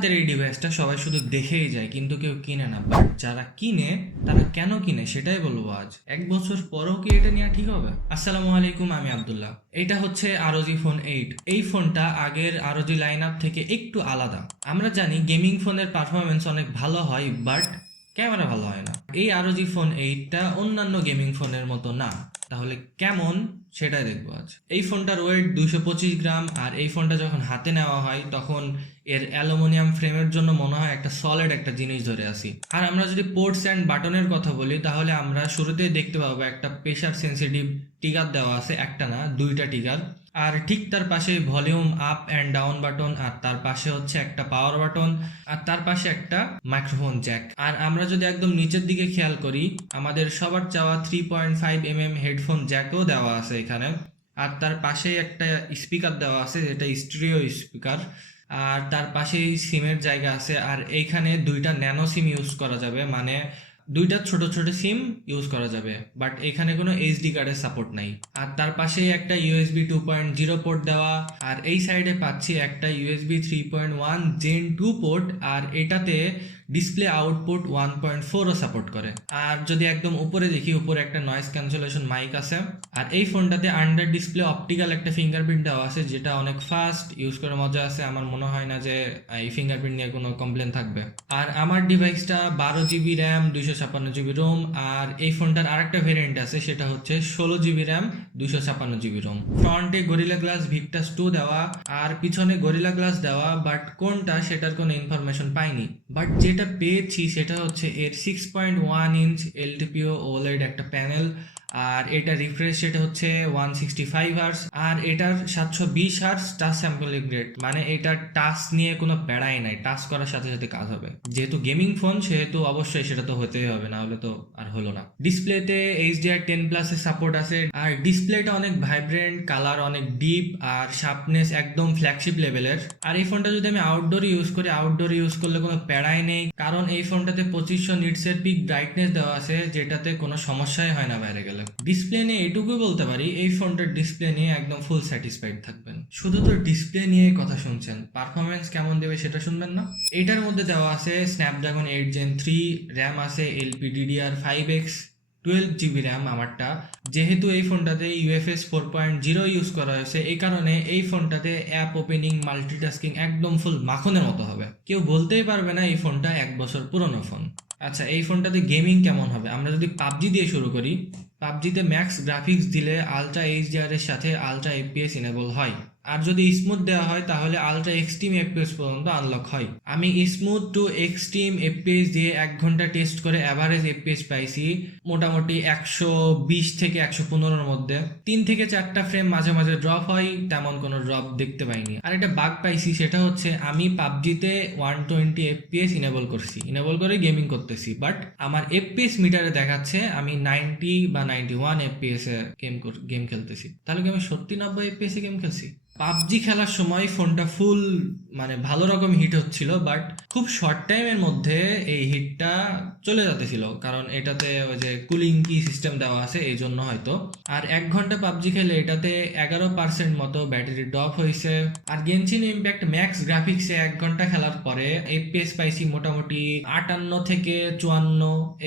হাতের এই ডিভাইসটা সবাই শুধু দেখেই যায়, কিন্তু কেউ কিনে না। বাট যারা কিনে, তারা কেন কিনে সেটাই বলব আজ। এক বছর পরেও কি এটা নেওয়া ঠিক হবে? আসসালামু আলাইকুম, আমি আবদুল্লাহ। এটা হচ্ছে আরজি ফোন এইট এই ফোনটা আগের আরজি লাইন আপ থেকে একটু আলাদা। আমরা জানি গেমিং ফোনের পারফরমেন্স অনেক ভালো হয় বাট ক্যামেরা ভালো হয় না। এই আরজি ফোন এইটটা অন্যান্য গেমিং ফোনের মতো না। তাহলে কেমন সেটাই দেখব আজ। এই ফোনটার ওয়েট দুইশো পঁচিশ গ্রাম আর এই ফোনটা যখন হাতে নেওয়া হয়, তখন এর অ্যালুমিনিয়াম ফ্রেমের জন্য মনে হয় একটা সলিড একটা জিনিস ধরে আসি আর আমরা যদি পোর্টস অ্যান্ড বাটনের কথা বলি, তাহলে আমরা শুরুতেই দেখতে পাবো একটা প্রেশার সেন্সিটিভ টিকার দেওয়া আছে, একটা না, দুইটা টিকার আর ঠিক তার পাশে volume up and down button, আর তার পাশে হচ্ছে একটা পাওয়ার বাটন, আর তার পাশে একটা মাইক্রোফোন জ্যাক। আর আমরা যদি একদম নিচের দিকে খেয়াল করি, আমাদের সবার চাওয়া three point five M M headphone জ্যাকও দেওয়া আছে এখানে। আর তার পাশেই একটা স্পিকার দেওয়া আছে, যেটা স্ট্রিও স্পিকার আর তার পাশেই সিমের জায়গা আছে, আর এইখানে দুইটা ন্যানো সিম ইউজ করা যাবে মানে দুইটা ছোট ছোট সিম ইউজ করা যাবে বাট এখানে কোনো এইচডি কার্ডের সাপোর্ট নাই। আর তার পাশে একটা USB two point zero port দেওয়া, আর এই সাইডে পাচ্ছি একটা USB three point one gen two port আর এটাতে ডিসপ্লে আউটপুট ওয়ান পয়েন্ট ফোরও সাপোর্ট করে। আর যদি একদম উপরে দেখি, উপরে একটা নয়েজ ক্যান্সেলেশন মাইক আছে। আর এই ফোনটাতে আন্ডার ডিসপ্লে অপটিক্যাল একটা ফিঙ্গারপ্রিন্ট দেওয়া আছে, যেটা অনেক ফাস্ট ইউজ করে মজা আছে। আমার মনে হয় না যে এই ফিঙ্গারপ্রিন্ট নিয়ে কোনো কমপ্লেন থাকবে। আর আমার ডিভাইসটা বারো জিবি র্যাম দুইশো ছাপ্পান্ন জিবি রোম আর এই ফোনটার আরেকটা ভেরিয়েন্ট আছে, সেটা হচ্ছে ষোলো জিবি র্যাম দুইশো ছাপ্পান্ন জিবি রোম ফ্রন্টে গরিলা গ্লাস ভিক্টাস টু দেওয়া, আর পিছনে গরিলা গ্লাস দেওয়া বাট কোনটা সেটার কোনো ইনফরমেশন পাইনি। বাট যেটা পেয়েছি সেটা হচ্ছে এর six point one inch LTPO OLED একটা প্যানেল আর এটা রিফ্রেশ রেট হচ্ছে ওয়ান সিক্সটি ফাইভ হার্স আর এটার সাতশো বিশ হার্স টাচ স্যাম্পলিং রেট মানে এটা টাচ নিয়ে কোনো প্যাড়াই নাই টাচ করার সাথে সাথে কাজ হবে। যেহেতু গেমিং ফোন সেহেতু অবশ্যই সেটা তো হতেই হবে, না হলে তো আর হলো না। ডিসপ্লেতে এইচডিআর টেন প্লাসের সাপোর্ট আছে, আর ডিসপ্লেটা অনেক ভাইব্রেন্ট কালার অনেক ডিপ আর শার্পনেস একদম ফ্ল্যাগশিপ লেভেলের আর এই ফোনটা যদি আমি আউটডোর ইউজ করি আউটডোর ইউজ করলে কোনো প্যাড়াই নেই, কারণ এই ফোনটাতে পঁচিশশো নিটসের পিক ব্রাইটনেস দেওয়া আছে, যেটাতে কোনো সমস্যাই হয় না বাইরে গেলে। ডিসপ্লে নিয়ে এটুকুই বলতে পারি, এই ফোনটার ডিসপ্লে নিয়ে একদম ফুল স্যাটিসফাইড থাকবেন। শুধু তো ডিসপ্লে নিয়েই কথা শুনছেন পারফরমেন্স কেমন দেবে সেটা শুনবেন না? এটার মধ্যে দেওয়া আছে Snapdragon eight gen three RAM আছে LPDDR five X twelve GB RAM আমারটা। যেহেতু এই ফোনটাতে UFS four point zero use করা হয়েছে, এই কারণে এই ফোনটাতে অ্যাপ ওপেনিং মাল্টিটাস্কিং একদম ফুল মাখনের মতো হবে। কেউ বলতেই পারবে না এই ফোনটা এক বছর পুরনো ফোন। আচ্ছা এই ফোনটাতে গেমিং কেমন হবে? আমরা যদি পাবজি দিয়ে শুরু করি পাবজিতে ম্যাক্স গ্রাফিক্স দিলে আলট্রা এইচডিআর এর সাথে আলট্রা এফপিএস ইনেবল হয়। আর যদি স্মুথ দেওয়া হয়, তাহলে আলট্রা এক্সট্রিম এফপিএস পর্যন্ত আনলক হয়। আমি স্মুথ টু এক্সট্রিম এফপিএস দিয়ে এক ঘণ্টা টেস্ট করে অ্যাভারেজ এফপিএস পাইছি মোটামুটি একশো বিশ থেকে একশো পনেরোর মধ্যে। তিন থেকে চারটা ফ্রেম মাঝে মাঝে ড্রপ হয়, তেমন কোনো ড্রপ দেখতে পাইনি। আর একটা বাগ পাইছি, সেটা হচ্ছে আমি পাবজিতে ওয়ান টোয়েন্টি এফপিএস ইনেবল করছি। ইনেবল করে গেমিং করতেছি বাট আমার এফপিএস মিটারে দেখাচ্ছে আমি নাইনটি বা নাইনটি ওয়ান এফপিএস এ গেম গেম খেলতেছি। তাহলে কি আমি সত্যি নব্বই এফপিএস এ গেম খেলছি? পাবজি খেলার সময় ফোনটা ফুল মানে ভালো রকম হিট হচ্ছিল বাট খুব শর্ট টাইমের মধ্যে এই হিটটা চলে যাতেছিল কারণ এটাতে ওই যে কুলিং কি সিস্টেম দেওয়া আছে, এই জন্য হয়তো। আর এক ঘণ্টা পাবজি খেলে এটাতে এগারো পার্সেন্ট মতো ব্যাটারি ড্রপ হয়েছে। আর গেনচিন ইম্প্যাক্ট ম্যাক্স গ্রাফিক্সে এক ঘণ্টা খেলার পরে এফপিএস পাইছি মোটামুটি আটান্ন থেকে চুয়ান্ন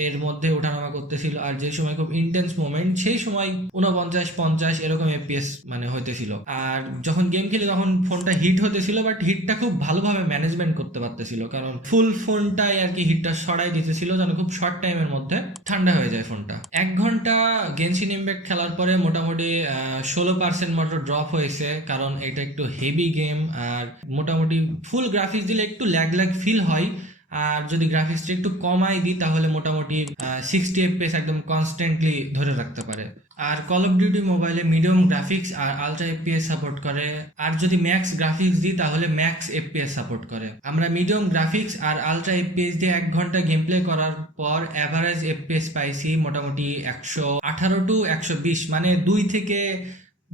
এর মধ্যে ওঠানামা করতেছিল। আর যে সময় খুব ইন্টেন্স মোমেন্ট সেই সময় উনপঞ্চাশ পঞ্চাশ এরকম এফপিএস মানে হইতেছিল। আর যখন গেম খেলি তখন ফোনটা হিট হতেছিল বাট হিটটা খুব ভালোভাবে ম্যানেজমেন্ট করতে পারতেছিল। কারণ ফুল ফোনটাই আর কি হিটটা সরাই দিতেছিল যেন খুব শর্ট টাইমের মধ্যে ঠান্ডা হয়ে যায় ফোনটা এক ঘণ্টা গেনসিন ইম্প্যাক্ট খেলার পরে মোটামুটি ষোলো পার্সেন্ট মতো ড্রপ হয়েছে, কারণ এটা একটু হেভি গেম আর মোটামুটি ফুল গ্রাফিক্স দিলে একটু ল্যাগ ল্যাগ ফিল হয়, আর যদি গ্রাফিক্সটা একটু কমাই দিই তাহলে মোটামুটি সিক্সটি এফপিএস একদম কনস্ট্যান্টলি ধরে রাখতে পারে। আর কল অফ ডিউটি মোবাইলে মিডিয়াম গ্রাফিক্স আর আলট্রা এফপিএস সাপোর্ট করে। আর যদি ম্যাক্স গ্রাফিক্স দিই, তাহলে ম্যাক্স এফপিএস সাপোর্ট করে। আমরা মিডিয়াম গ্রাফিক্স আর আলট্রা এফপিএস দিয়ে এক ঘণ্টা গেম প্লে করার পর অ্যাভারেজ এফপিএস পাইছি মোটামুটি একশো আঠারো টু একশো বিশ মানে দুই থেকে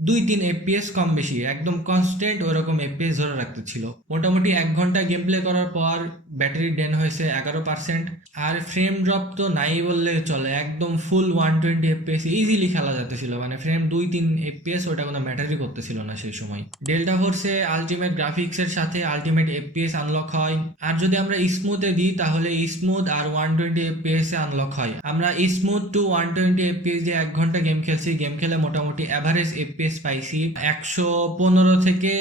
দুই তিন এফপিএস কম বেশি, একদম কনস্ট্যান্ট ওরকম এফপিএস ধরে রাখতে ছিল। মোটামুটি এক ঘণ্টা গেম প্লে করার পর ব্যাটারি ডেন হয়েছে এগারো পার্সেন্ট আর ফ্রেম ড্রপ তো নাই বললে চলে, একদম full one twenty FPS easily খেলা যাচ্ছিল মানে ফ্রেম দুই তিন এফপিএস ওটা কোনো ম্যাটারই করতেছিল না সেই সময়। ডেল্টা ফোর্সে আলটিমেট গ্রাফিক্সের সাথে আলটিমেট এফপিএস আনলক হয়। আর যদি আমরা স্মুথে দিই, তাহলে স্মুথ আর ওয়ান টোয়েন্টি এফপিএস এ আনলক হয়। আমরা smooth to one twenty FPS দিয়ে এক ঘণ্টা গেম খেলছি। গেম খেলে মোটামুটি অ্যাভারেজ এফপিএস পাইছি একশো পনেরো থেকে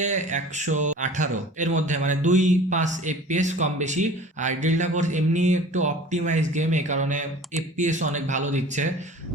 একশো আঠারো। এর মধ্যে মানে দুই পাঁচ এফপিএস কম বেশি। আর ডেল্টা কোর্স এমনি একটু অপটিমাইজ গেম এই কারণে এফপিএস অনেক ভালো দিচ্ছে।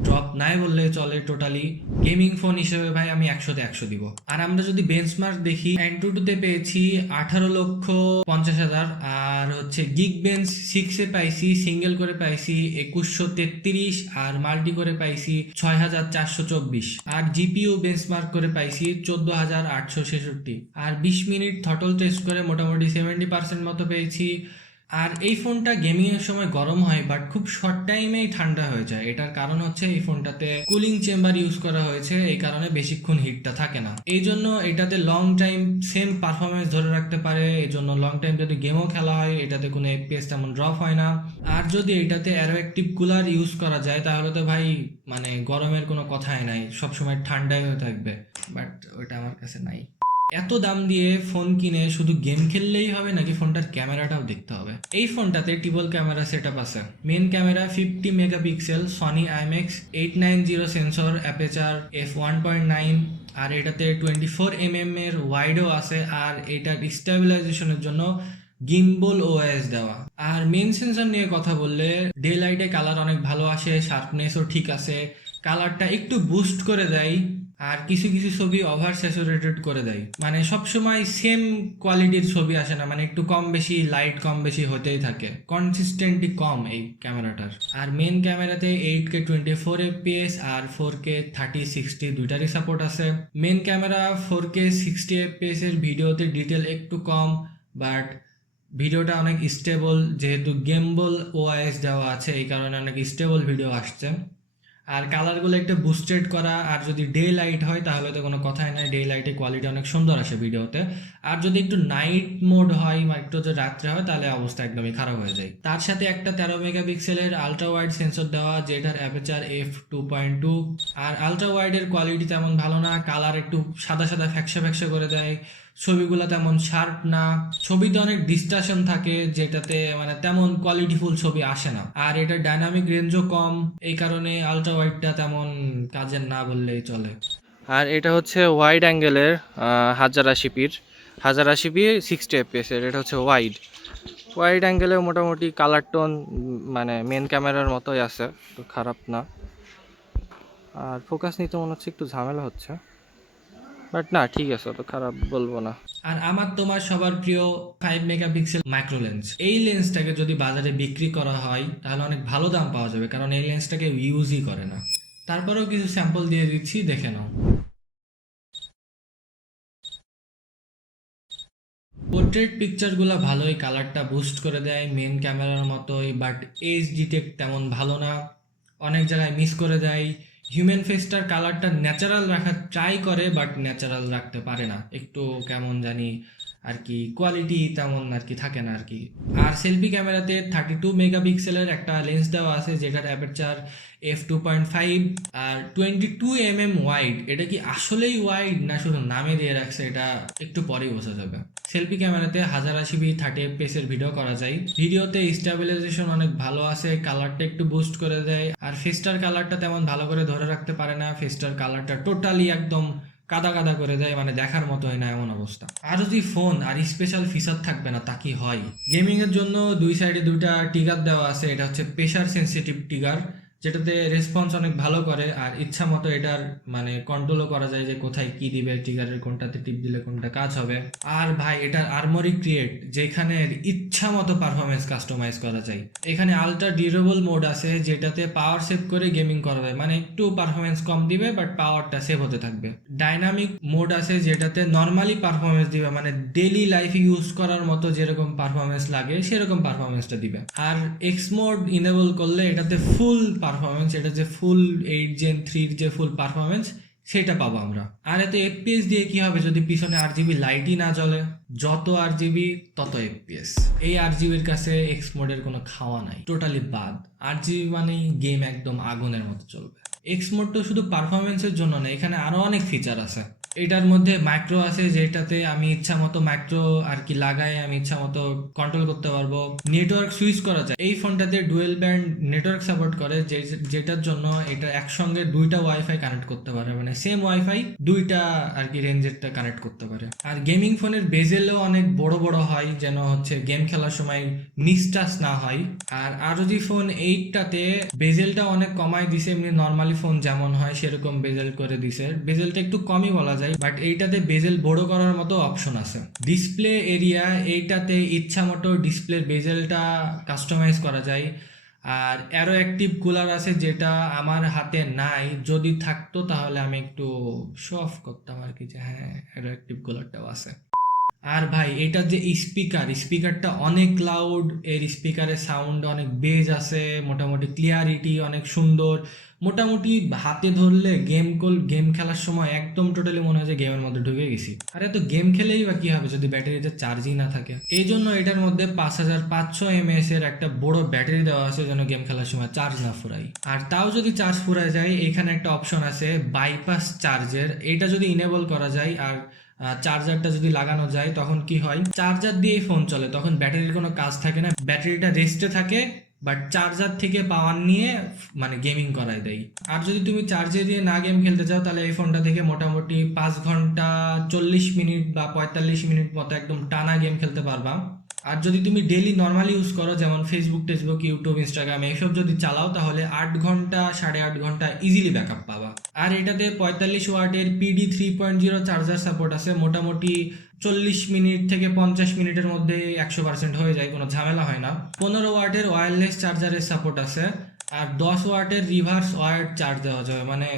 ড্রপ নাই বললে চলে টোটালি গেমিং ফোন হিসেবে ভাই আমি একশোতে একশো দিব। আর আমরা যদি বেঞ্চমার্ক দেখি অ্যান্টুটুতে পেয়েছি আঠারো লক্ষ পঞ্চাশ হাজার। আর হচ্ছে গিগ বেঞ্চ সিক্সে পাইছি সিঙ্গেল করে পাইছি একুশশো তেত্রিশ, আর মাল্টি করে পাইছি ছয় হাজার চারশো চব্বিশ। আর জিপিইউ বেঞ্চমার্ক করে পাইছি চোদ্দ হাজার আটশো ছেষট্টি। আর বিশ মিনিট থটল টেস্ট করে মোটামুটি সেভেন্টি পার্সেন্ট মতো পেয়েছি। আর এই ফোনটা গেমিং এর সময় গরম হয় বাট খুব শর্ট টাইমেই ঠান্ডা হয়ে যায়। এটার কারণ হচ্ছে এই ফোনটাতে কুলিং চেম্বার ইউজ করা হয়েছে, এই কারণে বেশিক্ষণ হিটটা থাকে না। এই জন্য এটাতে লং টাইম সেম পারফরমেন্স ধরে রাখতে পারে, এই জন্য লং টাইম যদি গেমও খেলা হয়, এটাতে কোনো এফপিএস তেমন ড্রপ হয় না। আর যদি এটাতে অ্যারো অ্যাক্টিভ কুলার ইউজ করা যায়, তাহলে তো ভাই মানে গরমের কোনো কথাই নাই, সবসময় ঠান্ডাই হয়ে থাকবে। বাট ওইটা আমার কাছে নাই। এত দাম দিয়ে ফোন কিনে শুধু গেম খেললেই হবে নাকি ফোনটার ক্যামেরাটাও দেখতে হবে? এই ফোনটাতে টিবল ক্যামেরা সেট আছে। Main camera fifty megapixel Sony IMX eight nine zero sensor aperture F one point nine আর এটাতে টোয়েন্টি ফোর এম এম এর ওয়াইডও আছে, আর এটার স্টেবিলাইজেশনের জন্য গিম্বল ওএস দেওয়া। আর মেন সেন্সর নিয়ে কথা বললে ডে লাইটে কালার অনেক ভালো আসে শার্পনেসও ঠিক আছে। কালারটা একটু বুস্ট করে দেয় আর কিছু কিছু ছবি ওভার স্যাচুরেটেড করে দেয়। মানে সবসময় সেম কোয়ালিটির ছবি আসে না মানে একটু কম বেশি লাইট কম বেশি হতেই থাকে। কনসিস্টেন্টলি কম এই ক্যামেরাটার আর মেন ক্যামেরাতে eight K twenty four FPS আর ফোর কে থার্টি সিক্সটি দুইটারই সাপোর্ট আছে। Main camera four K sixty FPS এর ভিডিওতে ডিটেল একটু কম বাট ভিডিওটা অনেক স্টেবল যেহেতু গেমবল ওআইএস দেওয়া আছে, এই কারণে অনেক স্টেবল ভিডিও আসছে। আর কালারগুলো একটু বুস্টেড করা, আর যদি ডে লাইট হয় তাহলে তো কোনো কথাই নাই ডে লাইটে কোয়ালিটি অনেক সুন্দর আসে ভিডিওতে। আর যদি একটু নাইট মোড হয় বা একটু যদি রাত্রে হয় তাহলে অবস্থা একদমই খারাপ হয়ে যায়। তার সাথে একটা তেরো মেগাপিক্সেলের আলট্রা ওয়াইড সেন্সর দেওয়া, যেটার aperture F two point two আর আলট্রা ওয়াইডের কোয়ালিটি তেমন ভালো না কালার একটু সাদা সাদা ফ্যাকসা ফ্যাকসা করে দেয়। ছবিগুলো তেমন শার্প না। ছবিতে অনেক ডিস্টাশন থাকে, যেটাতে মানে তেমন কোয়ালিটিফুল ছবি আসে না। আর এটা ডাইনামিক রেঞ্জও কম, এই কারণে আলট্রা ওয়াইডটা তেমন কাজের না বললেই চলে। আর এটা হচ্ছে ওয়াইড অ্যাঙ্গেলের হাজার আশি পির। হাজার আশি পি সিক্সটি এফপিএস এর, এটা হচ্ছে ওয়াইড ওয়াইড অ্যাঙ্গেলে মোটামুটি কালার টোন মানে মেন ক্যামেরার মতোই আছে, তো খারাপ না। আর ফোকাস নিতে মনে হচ্ছে একটু ঝামেলা হচ্ছে। বাট না, ঠিক আছে, অত খারাপ বলব না। আর আমার তোমার সবার প্রিয় ফাইভ মেগাপিক্সেল মাইক্রো লেন্স এই লেন্সটাকে যদি বাজারে বিক্রি করা হয়, তাহলে অনেক ভালো দাম পাওয়া যাবে, কারণ এই লেন্সটাকে ইউজই করে না। তারপরেও কিছু স্যাম্পল দিয়ে দিচ্ছি, দেখে নাও। পোর্ট্রেট পিকচারগুলো ভালোই কালারটা বুস্ট করে দেয় মেন ক্যামেরার মতোই বাট এজ ডিটেক্ট তেমন ভালো না। অনেক জায়গায় মিস করে দেয়। হিউম্যান ফেসটার কালারটা ন্যাচারাল রাখার ট্রাই করে বাট ন্যাচারাল রাখতে পারে না। একটু কেমন জানি আর কি কোয়ালিটি তেমন আর কি থাকে না আর কি আর সেলফি ক্যামেরাতে থার্টি টু মেগাপিক্সেলের একটা লেন্স দেওয়া আছে, যেটার aperture F two point five আর twenty two M M wide এটা কি আসলেই ওয়াইড না শুধু নামে দিয়ে রাখছে, এটা একটু পরেই বোঝা যাবে। সেলফি ক্যামেরাতে হাজার আশি বি থার্টি এফপিএস এর ভিডিও করা যায়। ভিডিওতে স্টেবিলাইজেশন অনেক ভালো আছে কালারটা একটু বুস্ট করে দেয়। আর ফেসটার কালারটা তেমন ভালো করে ধরে রাখতে পারে না। ফেসটার কালারটা টোটালি একদম কাদা কাদা করে দেয় মানে দেখার মতো হয় না এমন অবস্থা। আর যদি ফোন আর স্পেশাল ফিচার থাকবে না, তা কি হয়? গেমিংয়ের জন্য দুই সাইডে দুইটা টিগার দেওয়া আছে, এটা হচ্ছে প্রেশার সেন্সিটিভ টিগার যেটাতে রেসপন্স অনেক ভালো করে আর ইচ্ছা মতো এটার মানে কন্ট্রোলও করা যায় যে কোথায় কি দিবে ট্রিগারের কোনটাতে টিপ দিলে কোনটা কাজ হবে। আর ভাই, এটার আর্মরি ক্রিয়েট যেখানে ইচ্ছা মতো পারফরমেন্স কাস্টমাইজ করা যায়। এখানে আলট্রা ডিউরেবল মোড আছে, যেটাতে পাওয়ার সেভ করে গেমিং করা যায়। মানে একটু পারফরমেন্স কম দিবে বাট পাওয়ারটা সেভ হতে থাকবে। ডাইনামিক মোড আছে, যেটাতে নর্মালি পারফরমেন্স দিবে মানে ডেলি লাইফে ইউজ করার মতো যেরকম পারফরমেন্স লাগে, সেরকম পারফরমেন্সটা দিবে। আর এক্স মোড ইনেবল করলে এটাতে ফুল পারফরমেন্স এটা যে ফুল এইট জেন থ্রির যে ফুল পারফরমেন্স সেটা পাবো আমরা। আর এতে এফপিএস দিয়ে কি হবে? যদি পিছনে আর জিবি লাইটই না জ্বলে, যত আর জিবি তত এফপিএস এই আর জিবির কাছে এক্স মোডের কোনো খাওয়া নাই। টোটালি বাদ। আর জিবি মানেই গেম একদম আগুনের মতো চলবে। এক্স মোড তো শুধু পারফরমেন্সের জন্য না, এখানে আরও অনেক ফিচার আছে। এটার মধ্যে মাইক্রো আছে যেটাতে আমি ইচ্ছা মতো মাইক্রো আর কি লাগাই, আমি ইচ্ছা মতো কন্ট্রোল করতে পারব। নেটওয়ার্ক সুইচ করা যায়। এই ফোনটাতে ডুয়েল ব্যান্ড নেটওয়ার্ক সাপোর্ট করে যেটার জন্য এটা একসঙ্গে দুইটা ওয়াইফাই কানেক্ট করতে পারে। মানে সেম ওয়াইফাই দুইটা আর কি রেঞ্জেরটা কানেক্ট করতে পারে। আর গেমিং ফোনের বেজেলও অনেক বড় বড় হয়, যেন হচ্ছে গেম খেলার সময় নিস্টাস না হয়। আর আরজি ফোন এইটটাতে বেজেলটা অনেক কমাই দিছে, এমনি নর্মালি ফোন যেমন হয়, সেরকম বেজেল করে দিছে। বেজেলটা একটু কমই বলা যায়। বাট এইটাতে বেজেল বড় করার মতো অপশন আছে। ডিসপ্লে এরিয়া এইটাতে ইচ্ছা মতো ডিসপ্লের বেজেলটা কাস্টমাইজ করা যায়। আর অ্যারো অ্যাক্টিভ কুলার আছে যেটা আমার হাতে নাই, যদি থাকতো তাহলে আমি একটু শো অফ করতাম আর কি যে হ্যাঁ অ্যারো অ্যাক্টিভ কুলারটাও আছে। আর ভাই, এটা যে স্পিকার স্পিকারটা অনেক লাউড এর স্পিকারের সাউন্ড অনেক বেজ আছে, মোটামুটি ক্লিয়ারিটি অনেক সুন্দর। মোটামুটি হাতে ধরলে গেম কল গেম খেলার সময় একদম টোটালি মনে হয় যে গেমের মধ্যে ঢুকে গেছি। আরে তো গেম খেলেই বা কি হবে যদি ব্যাটারিতে চার্জই না থাকে? এই জন্য এটার মধ্যে পাঁচ হাজার পাঁচশো এমএস এর একটা বড় ব্যাটারি দেওয়া আছে যেন গেম খেলার সময় চার্জ না ফুরাই। আর তাও যদি চার্জ ফুরায় যায়, এখানে একটা অপশন আছে বাইপাস চার্জের এটা যদি ইনেবল করা যায়, আর চার্জারটা যদি লাগানো যায়, তখন কি হয়? চার্জার দিয়েই ফোন চলে, তখন ব্যাটারির কোনো কাজ থাকে না। ব্যাটারিটা রেস্টে থাকে বাট চার্জার থেকে পাওয়ার নিয়ে মানে গেমিং করাই দেয়। আর যদি তুমি চার্জে দিয়ে না গেম খেলতে চাও, তাহলে এই ফোনটা থেকে মোটামুটি পাঁচ ঘণ্টা চল্লিশ মিনিট বা পঁয়তাল্লিশ মিনিট মতো একদম টানা গেম খেলতে পারবা। আর যদি তুমি ডেলি নর্মালি ইউজ করো, যেমন ফেসবুক টেসবুক ইউটিউব ইনস্টাগ্রাম এইসব যদি চালাও, তাহলে আট ঘণ্টা, সাড়ে আট ঘণ্টা ইজিলি ব্যাকআপ পাবা। আর এটাতে পঁয়তাল্লিশ ওয়াটের PD three point zero charger support আছে, মোটামুটি চল্লিশ মিনিট থেকে পঞ্চাশ মিনিটের মধ্যে একশো পার্সেন্ট হয়ে যায়, কোনো ঝামেলা হয় না। পনেরো ওয়াটের ওয়্যারলেস চার্জারের সাপোর্ট আছে, আর দশ ওয়াটের রিভার্স ওয়ার্ড চার্জ দেওয়া যাবে মানে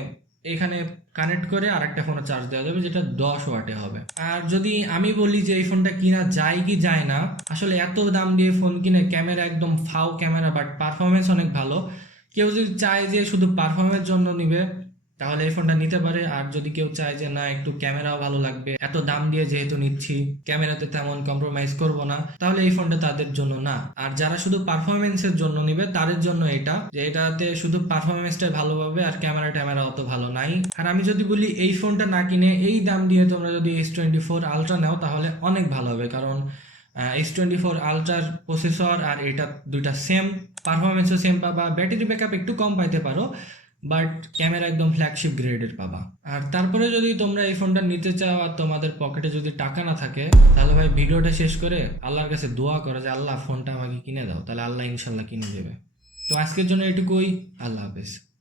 এখানে কানেক্ট করে আর একটা ফোনে চার্জ দেওয়া যাবে, যেটা দশ ওয়াটে হবে। আর যদি আমি বলি যে এই ফোনটা কিনা যায় কি যায় না, আসলে এত দাম দিয়ে ফোন কিনে ক্যামেরা একদম ফাও ক্যামেরা বাট পারফরমেন্স অনেক ভালো। কেউ যদি চায় যে শুধু পারফরমেন্স জন্য নিবে তাহলে এই ফোনটা নিতে পারে। আর যদি কেউ চায় যে, না, একটু ক্যামেরাও ভালো লাগবে, এত দাম দিয়ে যেহেতু নিচ্ছি, ক্যামেরাতে তেমন কম্প্রোমাইজ করব না, তাহলে এই ফোনটা তাদের জন্য না। আর যারা শুধু পারফরমেন্সের জন্য নিবে, তাদের জন্য এটা, যে এটাতে শুধু পারফরমেন্সটাই ভালো পাবে আর ক্যামেরা ট্যামেরা অত ভালো নাই। আর আমি যদি বলি, এই ফোনটা না কিনে এই দাম দিয়ে তোমরা যদি এস টোয়েন্টি ফোর আলট্রা নাও, তাহলে অনেক ভালো হবে। কারণ এস টোয়েন্টি ফোর আলট্রার প্রসেসর আর এটা দুইটা সেম পারফরমেন্সও সেম পাবা ব্যাটারি ব্যাকআপ একটু কম পাইতে পারো। বাট ক্যামেরা একদম ফ্ল্যাগশিপ গ্রেডের পাবা। আর তারপরে যদি তোমরা এই ফোনটা নিতে চাও আর তোমাদের পকেটে যদি টাকা না থাকে, তাহলে ভাই ভিডিওটা শেষ করে আল্লাহর কাছে দোয়া করো যে, আল্লাহ ফোনটা আমাকে কিনে দাও। তাহলে আল্লাহ ইনশাল্লাহ কিনে দেবে। তো আজকের জন্য এটুকুই। আল্লাহ হাফেজ।